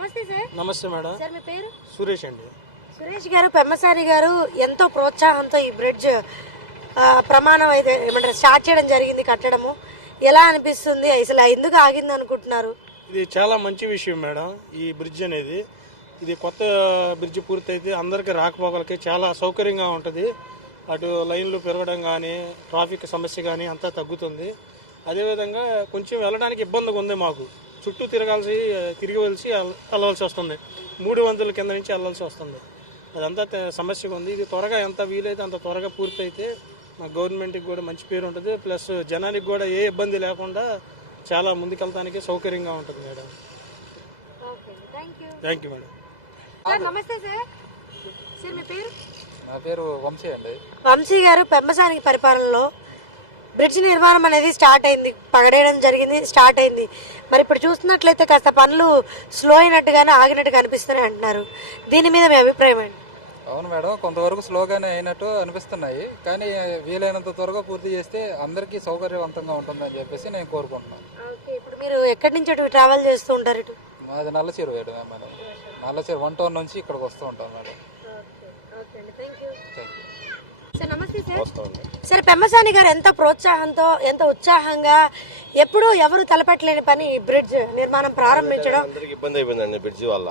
నమస్తే సార్. నమస్తే madam. Sir మీ పేరు? సురేష్ అండి. సురేష్ గారు పెమ్మసాని గారు ఎంతో ప్రోత్సాహంతో ఈ బ్రిడ్జ్ ప్రమాణం అయితే ఏమంటారు స్టార్ట్ చేయడం జరిగింది కట్టడము. ఎలా అనిపిస్తుంది? అసలు ఎందుకు ఆగింది అనుకుంటున్నారు? ఇది చాలా మంచి విషయం మేడం ఈ బ్రిడ్జ్ అనేది. ఇది కొత్త బ్రిడ్జ్ పూర్తయితే అందరికీ రాకపోకలకి చాలా సౌకర్యంగా ఉంటుంది. అటు లైన్లు పెరగడం కానీ ట్రాఫిక్ సమస్య కానీ అంతా తగ్గుతుంది. అదేవిధంగా కొంచెం వెళ్ళడానికి ఇబ్బందిగా ఉంది మాకు. చుట్టూ తిరగాల్సి తిరిగి వెళ్ళి వెళ్ళాల్సి వస్తుంది. మూడు వంతుల కింద నుంచి వెళ్ళాల్సి వస్తుంది. అదంతా సమస్యగా ఉంది. ఇది త్వరగా ఎంత వీలైతే అంత త్వరగా పూర్తయితే మా గవర్నమెంట్కి కూడా మంచి పేరు ఉంటుంది. ప్లస్ జనానికి కూడా ఏ ఇబ్బంది లేకుండా చాలా ముందుకెళ్తానికి సౌకర్యంగా ఉంటుంది madam. Thank you. Madam. Sir నమస్తే సార్. సార్ మీ పేరు? నా పేరు వంశీ అండి. వంశీ గారు పెమ్మసాని పరిపాలనలో బ్రిడ్జ్ నిర్మాణం అనేది స్టార్ట్ అయింది పగడేయడం జరిగింది స్టార్ట్ అయింది. మరి ఇప్పుడు చూస్తున్నట్లయితే కాస్త పనులు స్లో అయినట్టుగానే ఆగినట్టుగా అనిపిస్తున్నాయి అంటున్నారు. దీని మీద మీ అభిప్రాయం ఏంటి? అవును మేడం కొంతవరకు స్లోగానే అయినట్టు అనిపిస్తున్నాయి. కానీ వీలైనంత త్వరగా పూర్తి చేస్తే అందరికీ సౌకర్యవంతంగా ఉంటుందని చెప్పేసి నేను కోరుకుంటున్నాను. ఇప్పుడు మీరు ఎక్కడి నుంచి అటు ట్రావెల్ చేస్తూ ఉంటారు ఇటు? మాది నల్ల చెరువు వేయడం మేడం. నల్ల చెరువు వన్ టౌన్ నుంచి ఇక్కడికి వస్తూ ఉంటాం మేడం. సార్ నమస్తే సార్. సార్ పెమ్మసాని గారు ఎంత ప్రోత్సాహంతో ఎంత ఉత్సాహంగా ఎప్పుడూ ఎవరు తలపెట్టలేని పని ఈ బ్రిడ్జ్ నిర్మాణం ప్రారంభించడం? అందరికి ఇబ్బంది అయిపోయిందండి బ్రిడ్జి వల్ల.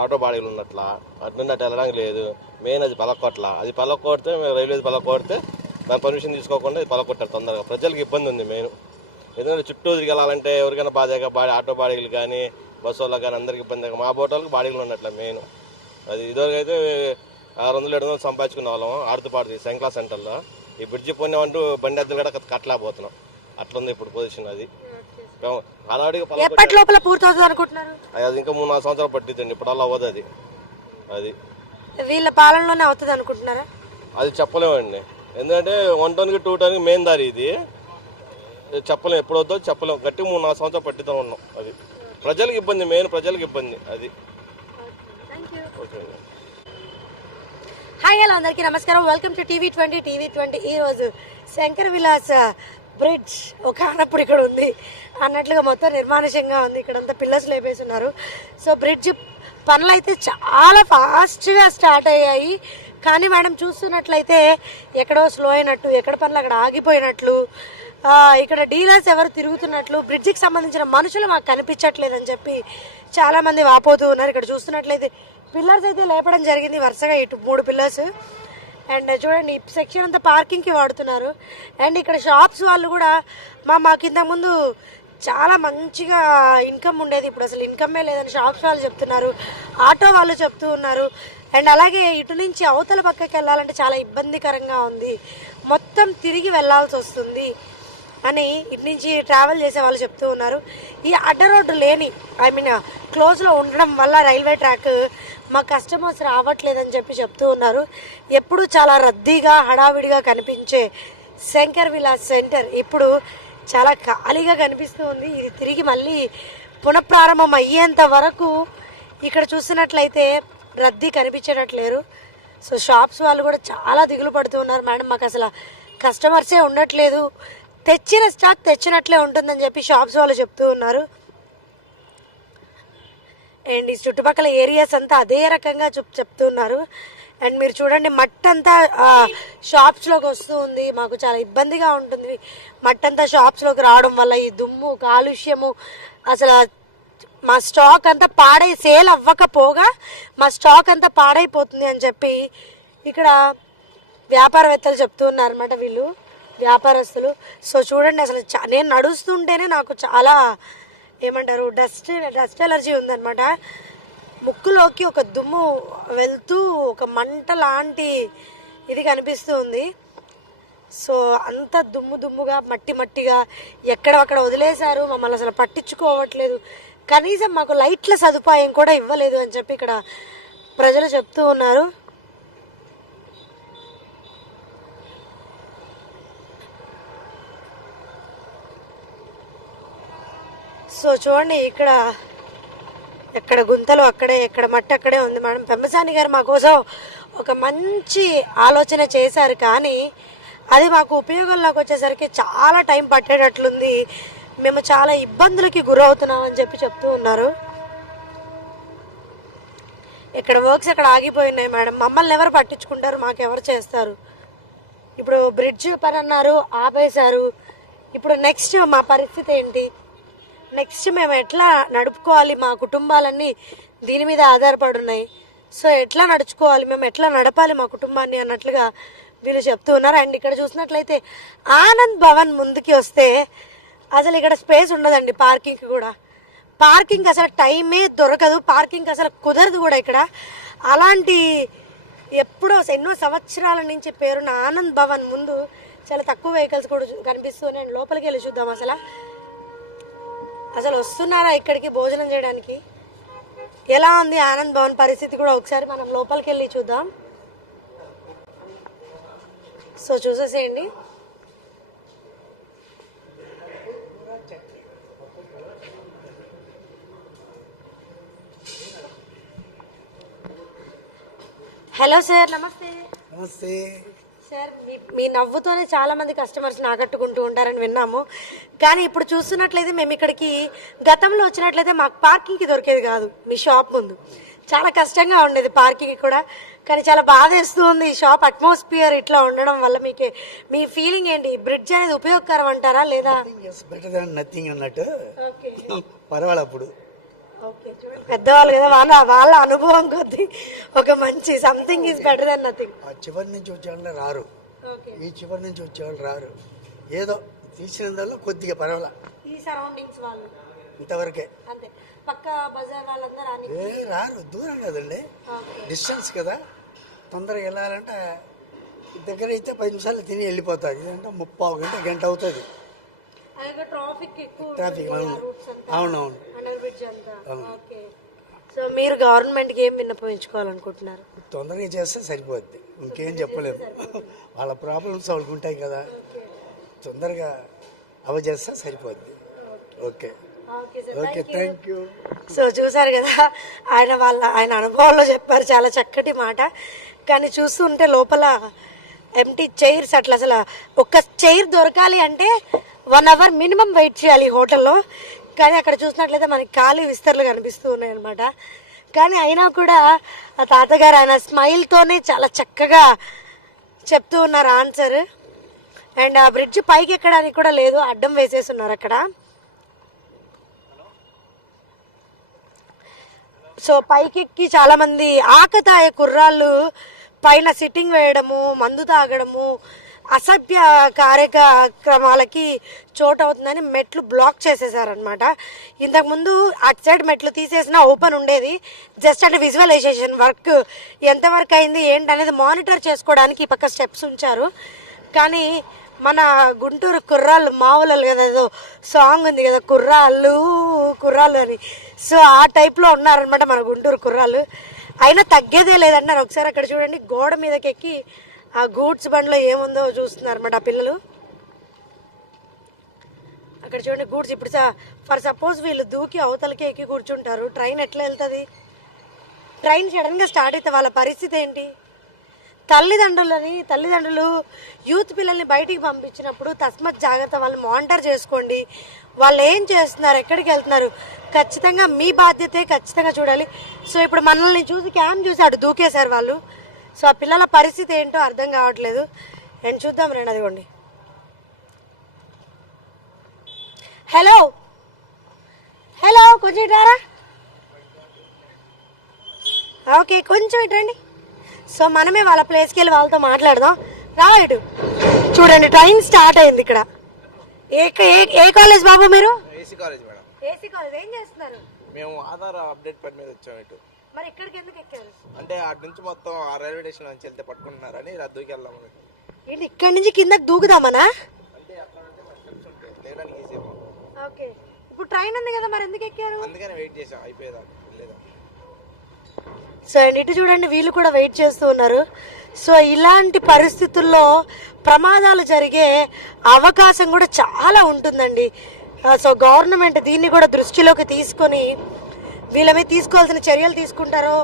ఆటో బాడీలు ఉన్నట్ల అటు నుండి అటు వెళ్ళడానికి లేదు. మెయిన్ అది పలకొట్ల. అది పలకొడితే రైల్వే పలకొడితే దాని పర్మిషన్ తీసుకోకుండా అది పలకొట్టారు తొందరగా. ప్రజలకు ఇబ్బంది ఉంది మెయిన్. ఎందుకంటే చుట్టూ తిరిగి వెళ్ళాలంటే ఎవరికైనా బాధగా బాడీ ఆటో బాడీలు కానీ బస్సు వాళ్ళకి కానీ అందరికి ఇబ్బంది. మా బోటోళ్ళకి బాడీలు ఉన్నట్ల మెయిన్. అది ఇదివరకు అయితే ఆరు వందలు ఏడు వందలు సంపాదించుకునే వాళ్ళం ఆడుతూ పాడుతూ శంక్లా సెంటర్లో. ఈ బ్రిడ్జి పోయినామంటూ బండి అద్దెలు కూడా కట్టలేకపోతున్నాం. అట్లుంది ఇప్పుడు పొజిషన్ అది. అలాడికి పలకొట్టే ఎప్పటి లోపల పూర్తవుతుంది అనుకుంటున్నారు? అది ఇంకా మూడు నాలుగు సంవత్సరాలు పట్టిద్దండి ఇప్పుడు అలా అవ్వదు అది. అది. వీళ్ళ పాలనలోనే అవుతుంది అనుకుంటున్నారా? అది చెప్పలేమండి. ఎందుకంటే వన్ టన్కి టూ టన్కి మెయిన్ దారి ఇది. ఇది చెప్పలేం ఎప్పుడు వద్దో చెప్పలేం. గట్టి మూడు నాలుగు సంవత్సరాలు పట్టిద్దాం ఉన్నాం అది. ప్రజలకు ఇబ్బంది మెయిన్ ప్రజలకు ఇబ్బంది అది ఓకే అండి హాయ్ హలో అందరికీ నమస్కారం. Welcome to TV twenty TV twenty ఈ రోజు శంకర్ విలాస్ బ్రిడ్జ్ ఒక ఆనప్పుడు ఇక్కడ ఉంది. అన్నట్లుగా మొత్తం నిర్మానుషంగా ఉంది. ఇక్కడంతా పిల్లర్స్ లేపేసి ఉన్నారు సో బ్రిడ్జ్ పనులు అయితే చాలా ఫాస్ట్గా స్టార్ట్ అయ్యాయి. కానీ మేడం చూస్తున్నట్లయితే ఎక్కడో స్లో అయినట్టు ఎక్కడ పనులు అక్కడ ఆగిపోయినట్లు ఇక్కడ డీలర్స్ ఎవరు తిరుగుతున్నట్లు బ్రిడ్జికి సంబంధించిన మనుషులు మాకు కనిపించట్లేదని చెప్పి చాలా మంది వాపోతూ ఉన్నారు. ఇక్కడ చూస్తున్నట్లయితే పిల్లర్స్ అయితే లేపడం జరిగింది వరుసగా ఇటు మూడు పిల్లర్స్. అండ్ చూడండి ఈ సెక్షన్ అంతా పార్కింగ్కి వాడుతున్నారు. అండ్ ఇక్కడ షాప్స్ వాళ్ళు కూడా మా మా కింద ముందు చాలా మంచిగా ఇన్కమ్ ఉండేది. ఇప్పుడు అసలు ఇన్కమే లేదని షాప్స్ వాళ్ళు చెప్తున్నారు ఆటో వాళ్ళు చెప్తూ ఉన్నారు. అండ్ అలాగే ఇటు నుంచి అవతల పక్కకి వెళ్ళాలంటే చాలా ఇబ్బందికరంగా ఉంది. మొత్తం తిరిగి వెళ్ళాల్సి వస్తుంది. అని ఇటు నుంచి ట్రావెల్ చేసే వాళ్ళు చెప్తూ ఉన్నారు. ఈ అడ్డ రోడ్డు లేని ఐ మీన్ క్లోజ్లో ఉండడం వల్ల రైల్వే ట్రాక్ మా కస్టమర్స్ రావట్లేదని చెప్పి చెప్తూ ఉన్నారు. ఎప్పుడు చాలా రద్దీగా హడావిడిగా కనిపించే శంకర్ విలాస్ సెంటర్ ఇప్పుడు చాలా ఖాళీగా కనిపిస్తూ ఉంది. ఇది తిరిగి మళ్ళీ పునఃప్రారంభం అయ్యేంత వరకు ఇక్కడ చూసినట్లయితే రద్దీ కనిపించేటట్లేరు. సో షాప్స్ వాళ్ళు కూడా చాలా దిగులు పడుతూ ఉన్నారు. మేడం మాకు అసలు కస్టమర్సే ఉండట్లేదు. తెచ్చిన స్టాక్ తెచ్చినట్లే ఉంటుందని చెప్పి షాప్స్ వాళ్ళు చెప్తూ ఉన్నారు. అండ్ ఈ చుట్టుపక్కల ఏరియాస్ అంతా అదే రకంగా చెప్ చెప్తున్నారు అండ్ మీరు చూడండి మట్టంతా షాప్స్లోకి వస్తూ ఉంది. మాకు చాలా ఇబ్బందిగా ఉంటుంది. మట్టంతా షాప్స్లోకి రావడం వల్ల ఈ దుమ్ము కాలుష్యము అసలు మా స్టాక్ అంతా పాడై సేల్ అవ్వకపోగా మా స్టాక్ అంతా పాడైపోతుంది అని చెప్పి ఇక్కడ వ్యాపారవేత్తలు చెప్తూ ఉన్నారన్నమాట వీళ్ళు. వ్యాపారస్తులు. సో చూడండి అసలు నేను నడుస్తుంటేనే నాకు చాలా ఏమంటారు డస్ట్ డస్ట్ ఎలర్జీ ఉందన్నమాట. ముక్కులోకి ఒక దుమ్ము వెళ్తూ ఒక మంట లాంటి ఇది కనిపిస్తూ ఉంది. సో అంత దుమ్ము దుమ్ముగా మట్టి మట్టిగా ఎక్కడ అక్కడ వదిలేశారు మమ్మల్ని అసలు పట్టించుకోవట్లేదు. కనీసం మాకు లైట్ల సదుపాయం కూడా ఇవ్వలేదు అని చెప్పి ఇక్కడ ప్రజలు చెప్తూ ఉన్నారు. సో చూడండి ఇక్కడ ఎక్కడ గుంతలు అక్కడే ఎక్కడ మట్టి అక్కడే ఉంది మేడం. పెమ్మసాని గారు మా కోసం ఒక మంచి ఆలోచన చేశారు కానీ అది మాకు ఉపయోగంలోకి వచ్చేసరికి చాలా టైం పట్టేటట్లుంది. మేము చాలా ఇబ్బందులకి గురవుతున్నాం అని చెప్పి చెప్తూ ఉన్నారు. ఇక్కడ వర్క్స్ అక్కడ ఆగిపోయినాయి మేడం. మమ్మల్ని ఎవరు పట్టించుకుంటారు? మాకు ఎవరు చేస్తారు? ఇప్పుడు బ్రిడ్జ్ పని అన్నారు ఆపేశారు. ఇప్పుడు నెక్స్ట్ మా పరిస్థితి ఏంటి? నెక్స్ట్ మేము ఎట్లా నడుపుకోవాలి మా కుటుంబాలన్నీ దీని మీద ఆధారపడి ఉన్నాయి. సో ఎట్లా నడుచుకోవాలి మేము ఎట్లా నడపాలి మా కుటుంబాన్ని అన్నట్లుగా వీళ్ళు చెప్తూ ఉన్నారు. అండ్ ఇక్కడ చూసినట్లయితే ఆనంద్ భవన్ ముందుకి వస్తే అసలు ఇక్కడ స్పేస్ ఉండదండి పార్కింగ్కి కూడా. పార్కింగ్ అసలు టైమే దొరకదు పార్కింగ్ అసలు కుదరదు కూడా ఇక్కడ. అలాంటి ఎప్పుడో ఎన్నో సంవత్సరాల నుంచి పేరున్న ఆనంద్ భవన్ ముందు చాలా తక్కువ వెహికల్స్ కూడా కనిపిస్తూ నేను లోపలికి వెళ్ళి చూద్దాం అసలు. అసలు వస్తున్నారా ఇక్కడికి భోజనం చేయడానికి? ఎలా ఉంది ఆనంద్ భవన్ పరిస్థితి కూడా ఒకసారి మనం లోపలికి వెళ్ళి చూద్దాం. సో చూసేసేయండి. హలో సార్ నమస్తే. నమస్తే. సార్ మీ నవ్వుతోనే చాలా మంది కస్టమర్స్ ఆకట్టుకుంటూ ఉంటారని విన్నాము. కానీ ఇప్పుడు చూస్తున్నట్లయితే మేము ఇక్కడికి గతంలో వచ్చినట్లయితే మాకు పార్కింగ్కి దొరికేది కాదు. మీ షాప్ ముందు. చాలా కష్టంగా ఉండేది పార్కింగ్ కూడా. కానీ చాలా బాధ వేస్తూ ఉంది ఈ షాప్ అట్మాస్ఫియర్ ఇట్లా ఉండడం వల్ల మీకు మీ ఫీలింగ్ ఏంటి? బ్రిడ్జ్ అనేది ఉపయోగకరం అంటారా లేదా? బెటర్ దాన్ నథింగ్ అన్నట్టు. పర్వాలేదు అప్పుడు. పెద్దవాళ్ళు కదా వాళ్ళ వాళ్ళ అనుభవం కొద్దీ ఒక మంచి something is better than nothing ఆ చివరి నుంచి వచ్చేవాళ్ళు రారు. ఈ చివరి నుంచి వచ్చేవాళ్ళు రారు. ఏదో తీసినందువల్ల కొద్దిగా పర్వాలా. ఈ సరౌండింగ్స్ వాళ్ళు. ఇంతవరకే. అంతే. పక్క బజార్ వాళ్ళందరూ ఏ రారు. దూరం కదండి. డిస్టెన్స్ కదా. తొందరగా వెళ్ళాలంటే దగ్గర అయితే పది నిమిషాలు తిని వెళ్ళిపోతారు. ఇదంటే ముప్పావు గంట గంట అవుతుంది. ట్రాఫిక్ ట్రాఫిక్ అవును అవునవును. అంతా ఓకే. సో మీరు గవర్నమెంట్కి ఏం విన్నపించుకోవాలనుకుంటున్నారు తొందరగా చేస్తే సరిపోద్ది. ఇంకేం చెప్పలేము. వాళ్ళ ప్రాబ్లమ్స్ వాళ్ళకి ఉంటాయి కదా. తొందరగా అవ చేస్తే సరిపోద్ది. Okay. Okay. Thank you so చూసారు కదా ఆయన వాళ్ళ ఆయన అనుభవంలో చెప్పారు చాలా చక్కటి మాట. కానీ చూస్తుంటే లోపల ఎంటీ చైర్స్ అట్లా అసలు ఒక్క చైర్ దొరకాలి అంటే వన్ అవర్ మినిమం వెయిట్ చేయాలి హోటల్లో. కానీ అక్కడ చూసినట్లయితే మనకి ఖాళీ విస్తరలు కనిపిస్తూ ఉన్నాయి అనమాట కానీ అయినా కూడా ఆ తాతగారు ఆయన స్మైల్తోనే చాలా చక్కగా చెప్తూ ఉన్నారు ఆన్సర్. అండ్ ఆ బ్రిడ్జ్ పైకి ఎక్కడానికి కూడా లేదు అడ్డం వేసేసి ఉన్నారు అక్కడ. సో పైకెక్కి చాలామంది ఆకతాయ కుర్రాళ్ళు పైన సిట్టింగ్ వేయడము మందు తాగడము అసభ్య కార్యక్రమాలకి చోటు అవుతుందని మెట్లు బ్లాక్ చేసేసారనమాట ఇంతకుముందు అటు సైడ్ మెట్లు తీసేసిన ఓపెన్ ఉండేది. జస్ట్ అంటే విజువలైజేషన్ వర్క్. ఎంతవరకు అయింది ఏంటనేది మానిటర్ చేసుకోవడానికి ఈ పక్క స్టెప్స్ ఉంచారు. కానీ మన గుంటూరు కుర్రాళ్ళు మావులలు కదా ఏదో సాంగ్ ఉంది కదా కుర్రాళ్ళు కుర్రాళ్ళు అని. సో ఆ టైప్లో ఉన్నారనమాట మన గుంటూరు కుర్రాళ్ళు. అయినా తగ్గేదే లేదన్నారు. ఒకసారి అక్కడ చూడండి గోడ మీదకి ఎక్కి ఆ గూడ్స్ బండ్లో ఏముందో చూస్తున్నారు అన్నమాట ఆ పిల్లలు? అక్కడ చూడండి గూడ్స్ ఇప్పుడు ఫర్ సపోజ్ వీళ్ళు దూకి అవతలకి ఎక్కి కూర్చుంటారు ట్రైన్ ఎట్లా వెళ్తుంది? ట్రైన్ సడన్గా స్టార్ట్ అయితే వాళ్ళ పరిస్థితి ఏంటి? తల్లిదండ్రులని తల్లిదండ్రులు యూత్ పిల్లల్ని బయటికి పంపించినప్పుడు తస్మత్ జాగ్రత్త వాళ్ళు మానిటర్ చేసుకోండి. వాళ్ళు ఏం చేస్తున్నారు ఎక్కడికి వెళ్తున్నారు? ఖచ్చితంగా మీ బాధ్యతే ఖచ్చితంగా చూడాలి. సో ఇప్పుడు మనల్ని చూసి క్యామ్ చూసి అటు దూకేశారు వాళ్ళు. సో ఆ పిల్లల పరిస్థితి ఏంటో అర్థం కావట్లేదు. నేను చూద్దాం రండి అదిగోండి. హలో హలో కొంచెం ఇటారా ఓకే కొంచెం ఇటండి సో మనమే వాళ్ళ ప్లేస్కి వెళ్ళి వాళ్ళతో మాట్లాడదాం. రావాడు చూడండి ట్రైన్ స్టార్ట్ అయింది ఇక్కడ. ఏ ఏ- కాలేజ్ బాబు మీరు? AC college madam AC college ఏం చేస్తున్నారు? మేము ఆధార్ అప్డేట్ పని మీద వచ్చాం ఇటు. మరి ఇక్కడికి ఎందుకు ఎక్కారు? అంటే అటు నుంచి మొత్తం ఆ రైల్వే స్టేషన్ నుంచి వెళ్తే పట్టుకుంటున్నారని రద్దుకి వెళ్దామని ఏంటి ఇక్కడి నుంచి కిందకి దూకుదామనా? అంటే ఉంటాయి. లేడానికి ఓకే. ఇప్పుడు ట్రైన్ ఉంది కదా మరి ఎందుకు ఎక్కారు? అందుకని వెయిట్ చేసాం అయిపోయేదాకా వెళ్ళేదా సో అండ్ ఇటు చూడండి వీళ్ళు కూడా వెయిట్ చేస్తూ ఉన్నారు. సో ఇలాంటి పరిస్థితుల్లో ప్రమాదాలు జరిగే అవకాశం కూడా చాలా ఉంటుందండి. ఆ, సో గవర్నమెంట్ దీన్ని కూడా దృష్టిలోకి తీసుకొని వీళ్ళ మీద తీసుకోవాల్సిన చర్యలు తీసుకుంటారో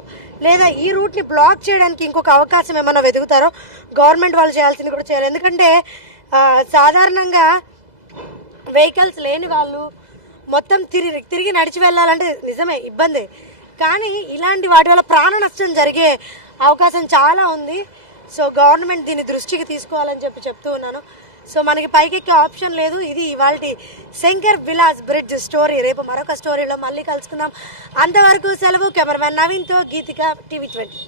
లేదా ఈ రూట్ని బ్లాక్ చేయడానికి ఇంకొక అవకాశం ఏమైనా వెతుకుతారో గవర్నమెంట్ వాళ్ళు చేయాల్సింది కూడా చేయాలి. ఎందుకంటే సాధారణంగా వెహికల్స్ లేని వాళ్ళు మొత్తం తిరిగి తిరిగి నడిచి వెళ్ళాలంటే నిజమే ఇబ్బంది. కానీ ఇలాంటి వాటి వల్ల ప్రాణ నష్టం జరిగే అవకాశం చాలా ఉంది. సో గవర్నమెంట్ దీన్ని దృష్టికి తీసుకోవాలని చెప్పి చెప్తూ ఉన్నాను. సో మనకి పైకెక్కే ఆప్షన్ లేదు. ఇది ఇవాళ శంకర్ విలాస్ బ్రిడ్జ్ స్టోరీ. రేపు మరొక స్టోరీలో మళ్ళీ కలుసుకుందాం. అంతవరకు సెలవు కెమెరామెన్ నవీన్తో గీతిక టీవీ ట్వంటీ.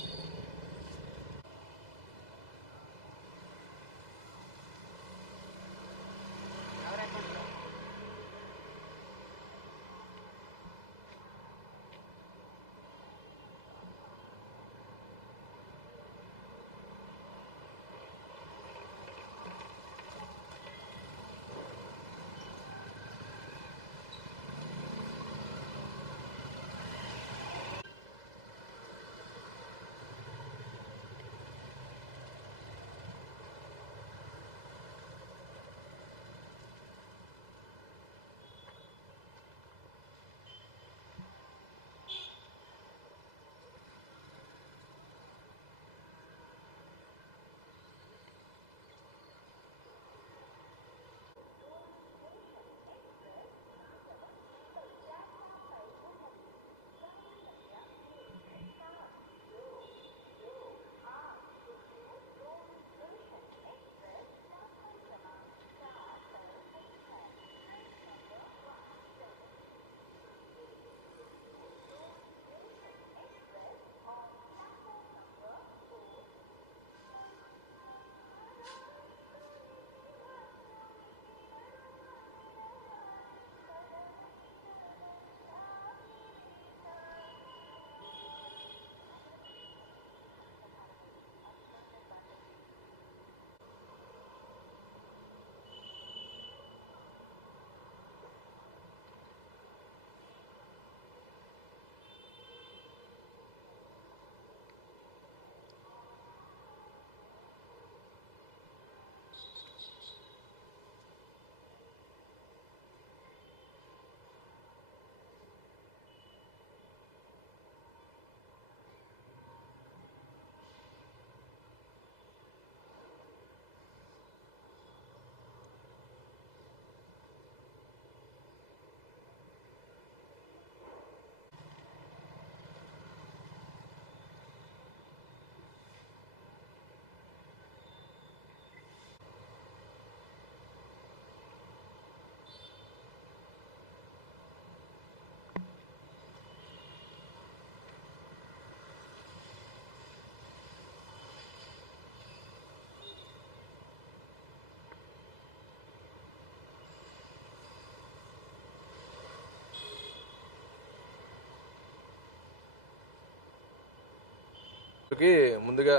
కి ముందుగా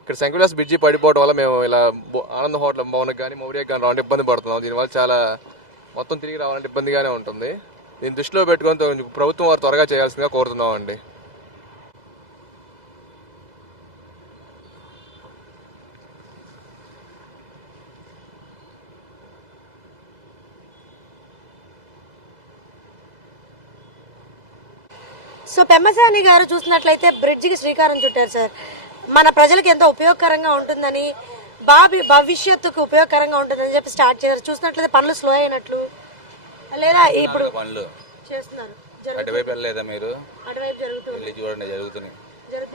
ఇక్కడ శంకులాస్ బ్రిడ్జి పడిపోవడం వల్ల మేము ఇలా బో- ఆనంద హోటల్ భవనకు కానీ మౌర్యకి కానీ రావడం ఇబ్బంది పడుతున్నాం. దీనివల్ల చాలా మొత్తం తిరిగి రావాలంటే ఇబ్బందిగానే ఉంటుంది. దీన్ని దృష్టిలో పెట్టుకొని ప్రభుత్వం వారు త్వరగా చేయాల్సిందిగా కోరుతున్నామండి. సో పెమ్మసాని గారు చూసినట్లయితే బ్రిడ్జికి శ్రీకారం చుట్టారు సార్. మన ప్రజలకు ఎంతో ఉపయోగకరంగా ఉంటుందని బాబి భవిష్యత్తుకు ఉపయోగకరంగా ఉంటుందని చెప్పి స్టార్ట్ చేశారు. చూసినట్లయితే పనులు స్లో అయినట్లు. లేదా ఇప్పుడు పనులు. చేస్తున్నారు. అటువైపు వెళ్ళలేదా మీరు? అటువైపు జరుగుతుంది చూడండి జరుగుతున్నాయి.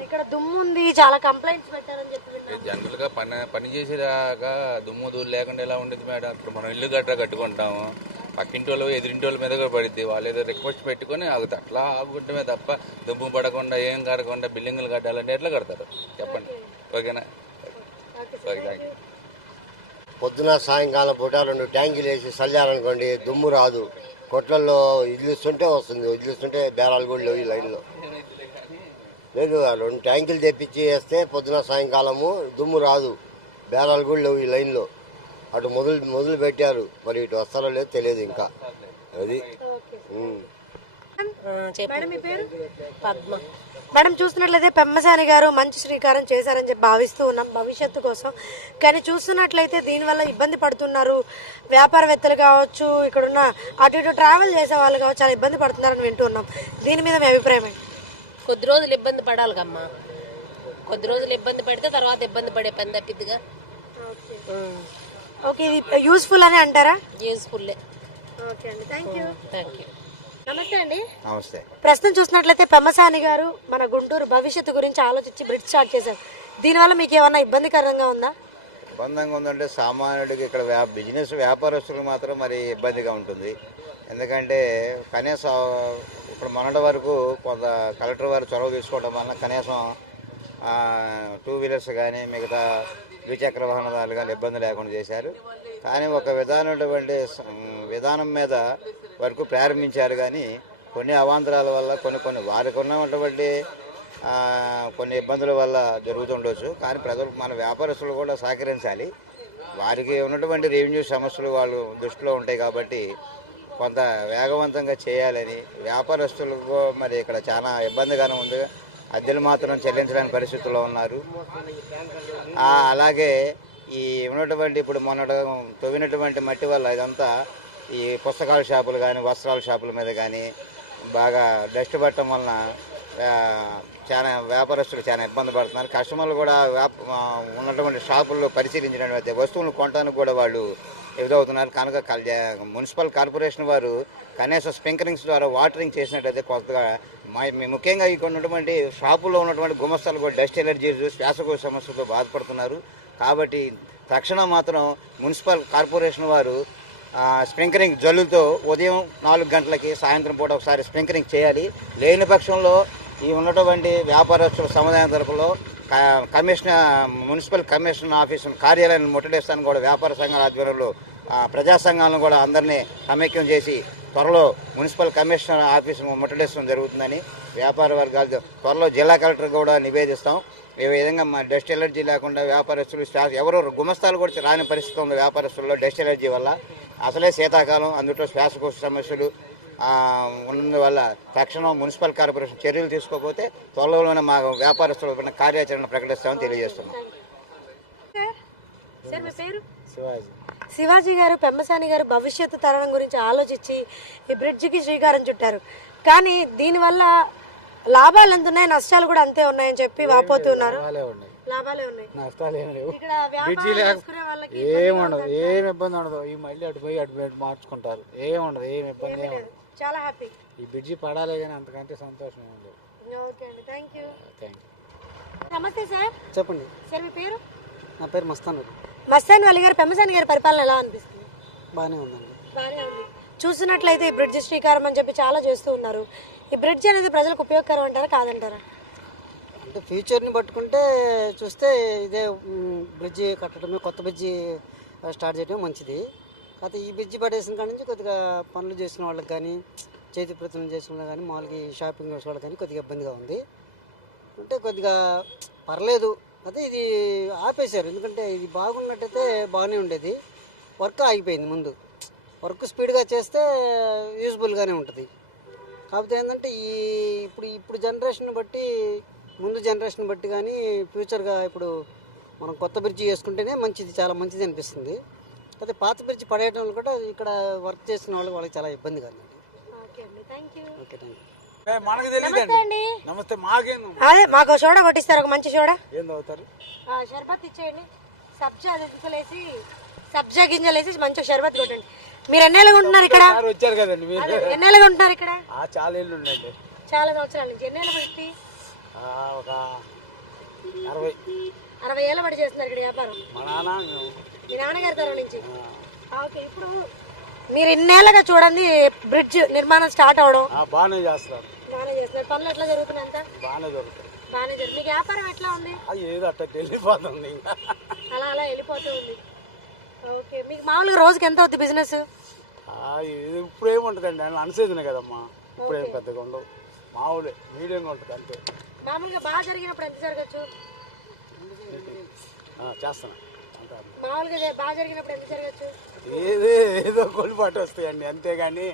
ఇక్కడ దుమ్ము ఉంది చాలా కంప్లైంట్స్ పెట్టారని చెప్పి. జనరల్గా పని పని చేసేదాకా దుమ్ము దూరు లేకుండా ఎలా ఉండేది మేడం? ఇప్పుడు మనం ఇల్లు గట్రా కట్టుకుంటాము. పక్కింటి వాళ్ళు ఎదురింటి వాళ్ళ మీద కూడా పడిద్ది. వాళ్ళు ఏదో రిక్వెస్ట్ పెట్టుకొని ఆగుతారు అట్లా ఆగుకుంటమే తప్ప దుమ్ము పడకుండా ఏం కడకుండా బిల్డింగ్లు కట్టాలంటే ఎట్లా కడతారు? చెప్పండి. ఓకేనా? Okay thank you. పొద్దున సాయంకాలం పూట రెండు ట్యాంకులు వేసి చల్లారనుకోండి దుమ్ము రాదు. కొట్లల్లో ఇడ్లిస్తుంటే వస్తుంది. వదిలిస్తుంటే బేరాలు కూడా లేవు ఈ లైన్లో. లేదు రెండు ట్యాంకులు తెప్పించి వేస్తే పొద్దున సాయంకాలము దుమ్ము రాదు. బేరాలు కూడా లేవు ఈ లైన్లో. అటు మొదలు మొదలు పెట్టారు. మరి ఇటు వస్తారో లేదో తెలియదు ఇంకా. అది. పద్మ. మేడం చూస్తున్నట్లయితే పెమ్మసాని గారు మంచి శ్రీకారం చేశారని చెప్పి భావిస్తూ ఉన్నాం భవిష్యత్తు కోసం. కానీ చూస్తున్నట్లయితే దీనివల్ల ఇబ్బంది పడుతున్నారు. వ్యాపారవేత్తలు కావచ్చు ఇక్కడున్న అటు ఇటు ట్రావెల్ చేసే వాళ్ళు కావచ్చు చాలా ఇబ్బంది పడుతున్నారని వింటూ ఉన్నాం. దీని మీద మీ అభిప్రాయం ఏంటి? కొద్ది రోజులు ఇబ్బంది పడాలిగమ్మా కొద్ది రోజులు ఇబ్బంది పడితే తర్వాత ఇబ్బంది పడే పని తప్పిద్దిగా ఓకే ఇది యూస్ఫుల్ అని అంటారా? యూస్ఫుల్లే ఓకే అండి థ్యాంక్ యూ థ్యాంక్ యూ నమస్తే అండి. నమస్తే. ప్రస్తుతం చూసినట్లయితే పెమ్మసాని గారు మన గుంటూరు భవిష్యత్తు గురించి ఆలోచించి బ్రిడ్జ్ స్టార్ట్ చేశారు. దీనివల్ల మీకు ఏమన్నా ఇబ్బందికరంగా ఉందా? ఇబ్బందిగా ఉందంటే సామాన్యుడికి ఇక్కడ వ్యా బిజినెస్ వ్యాపారస్తులకు మాత్రం మరి ఇబ్బందిగా ఉంటుంది. ఎందుకంటే కనీసం ఇప్పుడు మొన్నటి వరకు కొంత కలెక్టర్ వారు చొరవ తీసుకోవడం వల్ల కనీసం టూ వీలర్స్ కానీ మిగతా ద్విచక్ర వాహనదారులు కానీ ఇబ్బంది లేకుండా చేశారు. కానీ ఒక విధానటువంటి విధానం మీద వరకు ప్రారంభించారు కానీ కొన్ని అవాంతరాల వల్ల కొన్ని కొన్ని వారికి ఉన్నటువంటి కొన్ని ఇబ్బందుల వల్ల జరుగుతుండొచ్చు కానీ ప్రజలు మన వ్యాపారస్తులు కూడా సహకరించాలి. వారికి ఉన్నటువంటి రెవెన్యూ సమస్యలు వాళ్ళు దృష్టిలో ఉంటాయి కాబట్టి కొంత వేగవంతంగా చేయాలని వ్యాపారస్తులకు మరి ఇక్కడ చాలా ఇబ్బందిగానే ఉంది. అద్దెలు మాత్రం చెల్లించడానికి పరిస్థితుల్లో ఉన్నారు. అలాగే ఈ ఉన్నటువంటి ఇప్పుడు మొన్నట తవ్వినటువంటి మట్టి వల్ల ఇదంతా ఈ పుస్తకాల షాపులు కానీ వస్త్రాల షాపుల మీద కానీ బాగా డస్ట్ పట్టడం వలన చాలా వ్యాపారస్తులు చాలా ఇబ్బంది పడుతున్నారు. కస్టమర్లు కూడా ఉన్నటువంటి షాపుల్లో పరిశీలించినటువంటి వస్తువులు కొనడానికి కూడా వాళ్ళు ఎదురవుతున్నారు. కనుక మున్సిపల్ కార్పొరేషన్ వారు కనీసం స్ప్రింక్లింగ్స్ ద్వారా వాటరింగ్ చేసినట్టయితే కొత్తగా ముఖ్యంగా ఇక్కడ ఉన్నటువంటి షాపుల్లో ఉన్నటువంటి గుమస్తాలు కూడా డస్ట్ ఎలర్జీస్ శ్వాసకోశ సమస్యలతో బాధపడుతున్నారు. కాబట్టి తక్షణం మాత్రం మున్సిపల్ కార్పొరేషన్ వారు స్ప్రింక్లింగ్ జల్లులతో ఉదయం నాలుగు గంటలకి సాయంత్రం పూట ఒకసారి స్ప్రింక్లింగ్ చేయాలి. లేని పక్షంలో ఈ ఉన్నటువంటి వ్యాపారస్తుల సముదాయం తరపులో కమిషనర్ మున్సిపల్ కమిషనర్ ఆఫీసు కార్యాలయాన్ని ముట్టడేస్తాను కూడా వ్యాపార సంఘాల ఆధ్వర్యంలో ప్రజా సంఘాలను కూడా అందరినీ సమైక్యం చేసి త్వరలో మున్సిపల్ కమిషనర్ ఆఫీసు ముట్టడిస్తడం జరుగుతుందని వ్యాపార వర్గాలు త్వరలో జిల్లా కలెక్టర్ కూడా నివేదిస్తాం. ఈ విధంగా మా డస్ట్ ఎలర్జీ లేకుండా వ్యాపారస్తులు స్టాఫ్ ఎవరు గుమస్తాలు కూడా రాని పరిస్థితి ఉంది వ్యాపారస్తుల్లో డస్ట్ ఎలర్జీ వల్ల. అసలే శీతాకాలం అందులో శ్వాసకోశ సమస్యలు ఆ, ఉన్నందువల్ల తక్షణం మున్సిపల్ కార్పొరేషన్ చర్యలు తీసుకోకపోతే త్వరలోనే మా వ్యాపారస్తుల పైన కార్యాచరణ ప్రకటిస్తామని తెలియజేస్తున్నాం. సార్ మీ పేరు? శివాజీ. శివాజీ గారు పెమ్మసాని గారు భవిష్యత్తు తరుణం గురించి ఆలోచించి ఈ బ్రిడ్జికి శ్రీకారం చుట్టారు. కానీ దీనివల్ల లాభాలు ఎంత ఉన్నాయి? నష్టాలు కూడా అంతే ఉన్నాయని చెప్పి వాపోతున్నారు అలాగే ఉన్నాయి. లాభాలే ఉన్నాయి. నష్టాలు ఏం లేవు. ఇక్కడ బ్రిడ్జి వ్యాపారం లేక చేసుకునే వాళ్ళకి ఏం ఉండదు ఏం ఇబ్బంది ఉండదు. ఈ మళ్ళీ అటు పోయి అటు మార్చుకుంటారు. ఏం ఉండదు ఏం ఇబ్బంది ఉండదు. చాలా హ్యాపీ. ఈ బ్రిడ్జి పడాలి కానీ అంతకంటే సంతోషం ఏం లేదు. ఓకే అండి థ్యాంక్ యూ. థ్యాంక్ యూ నమస్తే సార్. చెప్పండి. సార్ మీ పేరు? నా పేరు మస్తాన్ మస్తాన్ వల్లి గారు పెమ్మసాని గారి పరిపాలన ఎలా అనిపిస్తుంది? బాగానే ఉందండి. బాగానే ఉంది. చూస్తున్నట్లయితే ఈ బ్రిడ్జ్ శ్రీకారం అని చెప్పి చాలా చేస్తూ ఉన్నారు. ఈ బ్రిడ్జ్ అనేది ప్రజలకు ఉపయోగకరం అంటారా కాదంటారా? అంటే ఫ్యూచర్ని పట్టుకుంటే చూస్తే ఇదే బ్రిడ్జి కట్టడమే కొత్త బ్రిడ్జి స్టార్ట్ చేయడం మంచిది. అయితే ఈ బ్రిడ్జి పడేసిన కాడి నుంచి కొద్దిగా పనులు చేసిన వాళ్ళకి కానీ చేతి ప్రతులు చేసిన వాళ్ళకి కానీ మామూలుగా ఈ షాపింగ్ చేసిన వాళ్ళకి కానీ కొద్దిగా ఇబ్బందిగా ఉంది. అంటే కొద్దిగా పర్లేదు. అదే ఇది ఆపేశారు. ఎందుకంటే ఇది బాగున్నట్టయితే బాగానే ఉండేది. వర్క్ ఆగిపోయింది ముందు. వర్క్ స్పీడ్గా చేస్తే యూజ్ఫుల్గానే ఉంటుంది. కాకపోతే ఏంటంటే ఈ ఇప్పుడు ఇప్పుడు జనరేషన్ బట్టి ముందు జనరేషన్ బట్టి కానీ ఫ్యూచర్గా ఇప్పుడు మనం కొత్త బ్రిడ్జి చేసుకుంటేనే మంచిది చాలా మంచిది అనిపిస్తుంది. అదే పాత బ్రిడ్జి పడేయడం వల్ల కూడా ఇక్కడ వర్క్ చేసిన వాళ్ళకి వాళ్ళకి చాలా ఇబ్బందిగా ఉంది. ఓకే అండి thank you okay thank you మనకు నమస్తే అండి. నమస్తే మాకేం అదే మాకు సోడా కొట్టిస్తారు ఒక మంచి సోడా. ఏం అవుతారు ఆ, షర్బత్ ఇచ్చేయండి. సబ్జా దించులేసి సబ్జా గింజలు వేసి మంచిగా షర్బత్ కొట్టండి. మీరు ఎన్నేళ్ళగా ఉంటున్నారు ఇక్కడ? వచ్చారు కదండి మీరు. ఎన్నేళ్ళగా ఉంటున్నారు ఇక్కడ? ఆ, చాలా ఏళ్ళు ఉండండి. చాలా సంవత్సరాల నుంచి. ఎన్నేళ్ళ బట్టి ఆ, ఒక అరవై. అరవై ఏళ్ళ బట్టి చేస్తున్నారు ఇక్కడ వ్యాపారం. మా నాన్న. మీ నాన్నగారి తరం నుంచి. ఓకే ఇప్పుడు మీరు ఇన్నేళ్ళగా చూడండి బ్రిడ్జ్ నిర్మాణం స్టార్ట్ అవడం. బాగానే చేస్తారు బాగానే చేస్తున్నారు. పనులు ఎట్లా జరుగుతున్నాయి అంతా? బాగానే దొరుకుతాయి బాగానే జరుగుతుంది మీకు వ్యాపారం ఎట్లా ఉంది? ఏదో అట్ట వెళ్ళిపోతుంది అలా అలా వెళ్ళిపోతూ ఉంది. ఓకే మీకు మామూలుగా రోజుకి ఎంత అవుతుంది బిజినెస్? ఇప్పుడు ఏముంటుందండి అని అన్సీజన్ కదమ్మా. ఇప్పుడు ఏం పెద్దగా ఉండవు. మామూలే మీడియంగా ఉంటుంది అంతే. మామూలుగా బాగా జరిగినప్పుడు ఎంత జరగచ్చు? చేస్తాను మామూలుగా బాగా జరిగినప్పుడు ఎంత జరగచ్చు? ఏదో ఏదో కూలిపాటు వస్తాయండి అంతేగాని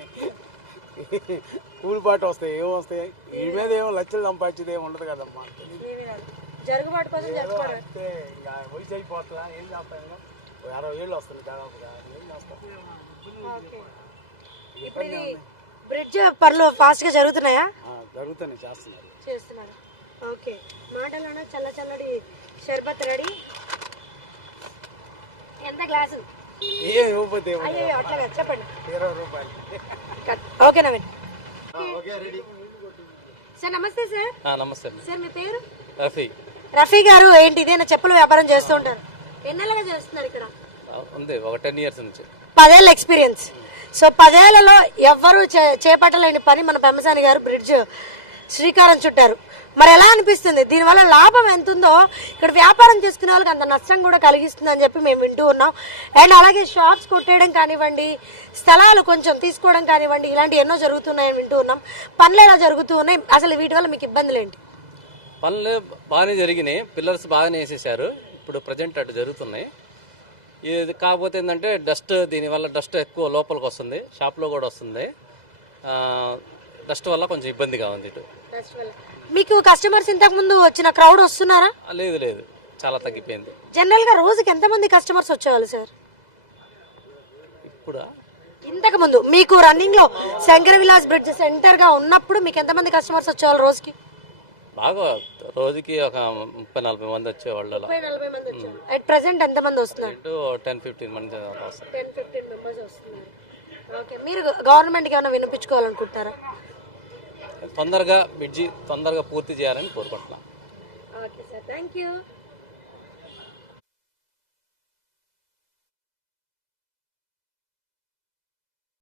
కూలిపాటు వస్తాయి ఏం వస్తాయి? ఈ మీద ఏమో లక్షలు సంపాదించేది ఏమి ఉండదు కదమ్మా. జరుగుబాటు కోసం అంతే ఇంకా వయసు అయిపోతుందా? ఏం చేస్తాను అరవై ఏళ్ళు వస్తుంది దాదాపుగా ఏం చేస్తాం? బ్రిడ్జ్ పనులు ఫాస్ట్గా జరుగుతున్నాయా జరుగుతున్నాయి చేస్తున్నారు. చేస్తున్నారు. ఓకే. మాటలోనే చల్ల చల్లడి షర్బత్ రెడీ. ఎంత గ్లాసు? అయ్యో అట్లా చెప్పండి. ఇరవై రూపాయలు. ఓకే నవీన్. సార్ నమస్తే సార్. నమస్తే సార్ మీ పేరు? రఫీ. రఫీ గారు ఏంటి ఇదేనా చెప్పుల వ్యాపారం చేస్తూ ఉంటారు? ఎన్నెల్లగా చేస్తున్నారు ఇక్కడ? ఉంది ఒక టెన్ ఇయర్స్ నుంచి. పదేళ్ళ ఎక్స్పీరియన్స్ సో పదేళ్ళలో ఎవ్వరూ చే- చేపట్టలేని పని మన పెమ్మసాని గారు బ్రిడ్జ్ శ్రీకారం చుట్టారు. మరి ఎలా అనిపిస్తుంది? దీనివల్ల లాభం ఎంత ఉందో ఇక్కడ వ్యాపారం చేసుకునే వాళ్ళకి అంత నష్టం కూడా కలిగిస్తుంది అని చెప్పి మేము వింటూ ఉన్నాం. అండ్ అలాగే షాప్స్ కొట్టేయడం కానివ్వండి స్థలాలు కొంచెం తీసుకోవడం కానివ్వండి ఇలాంటి ఎన్నో జరుగుతున్నాయని వింటూ ఉన్నాం. పనులు ఎలా జరుగుతూ ఉన్నాయి అసలు వీటి వల్ల మీకు ఇబ్బందులు ఏంటి? పనులు బాగానే జరిగినాయి. పిల్లర్స్ బాగానే వేసేసారు ఇప్పుడు ప్రజెంట్ అటు జరుగుతున్నాయి. ఇది కాకపోతే ఏంటంటే డస్ట్ దీనివల్ల డస్ట్ ఎక్కువ లోపలికి వస్తుంది. షాప్లో కూడా వస్తుంది. డస్ట్ వల్ల కొంచెం ఇబ్బందిగా ఉంది ఇటు. మీకు కస్టమర్స్ ఇంతకు ముందు వచ్చిన క్రౌడ్ వస్తున్నారా? లేదు లేదు. చాలా తగ్గిపోయింది. జనరల్గా రోజుకి ఎంతమంది కస్టమర్స్ వచ్చేవాళ్ళు సార్ ఇప్పుడు? ఇంతకు ముందు. మీకు రన్నింగ్లో శంకర విలాస్ బ్రిడ్జ్ సెంటర్గా ఉన్నప్పుడు మీకు ఎంతమంది కస్టమర్స్ వచ్చేవాళ్ళు రోజుకి? బాగా రోజుకి ఒక ముప్పై నలభై మంది వచ్చేవాళ్ళు అలా. మంది అట్ ప్రెసెంట్ ఎంత మంది వస్తున్నారు? టెన్ ఫిఫ్టీన్ మంది టెన్ ఫిఫ్టీన్ మెంబర్స్ వస్తున్నారు. ఓకే మీరు గవర్నమెంట్కి ఏమైనా వినిపించుకోవాలనుకుంటారా తొందరగా బ్రిడ్జి తొందరగా పూర్తి చేయాలని కోరుకుంటున్నాను ఓకే సార్. Thank you